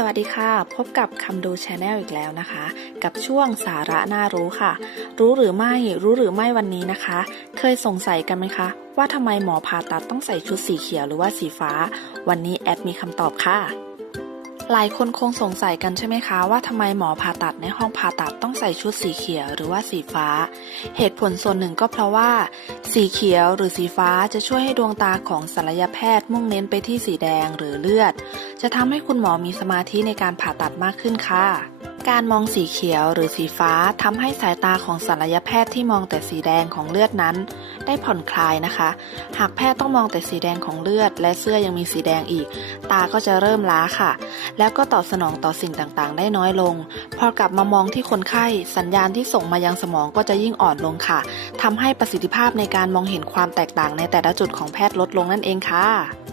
สวัสดีค่ะ พบกับคำดูชาแนลอีกแล้วนะคะ กับช่วงสาระน่ารู้ค่ะ รู้หรือไม่รู้หรือไม่วันนี้นะคะ เคยสงสัยกันไหมคะ ว่าทำไมหมอผ่าตัดต้องใส่ชุดสีเขียวหรือว่าสีฟ้า วันนี้แอดมีคำตอบค่ะหลายคนคงสงสัยกันใช่ไหมคะ ว่าทำไมหมอผ่าตัดในห้องผ่าตัดต้องใส่ชุดสีเขียวหรือว่าสีฟ้า เหตุผลส่วนหนึ่งก็เพราะว่า สีเขียวหรือสีฟ้าจะช่วยให้ดวงตาของศัลยแพทย์มุ่งเน้นไปที่สีแดงหรือเลือด จะทำให้คุณหมอมีสมาธิในการผ่าตัดมากขึ้นค่ะ การมองสีเขียวหรือสีฟ้าทำให้สายตาของศัลยแพทย์ที่มองแต่สีแดงของเลือดนั้น ได้ผ่อนคลายนะคะ หากแพทย์ต้องมองแต่สีแดงของเลือด และเสื้อยังมีสีแดงอีก ตาก็จะเริ่มล้าค่ะ แล้วก็ตอบสนองต่อสิ่งต่างๆ ได้น้อยลง พอกลับมามองที่คนไข้สัญญาณที่ส่งมายังสมองก็จะยิ่งอ่อนลงค่ะทำให้ประสิทธิภาพในการมองเห็นความแตกต่างในแต่ละจุดของแพทย์ลดลงนั่นเองค่ะ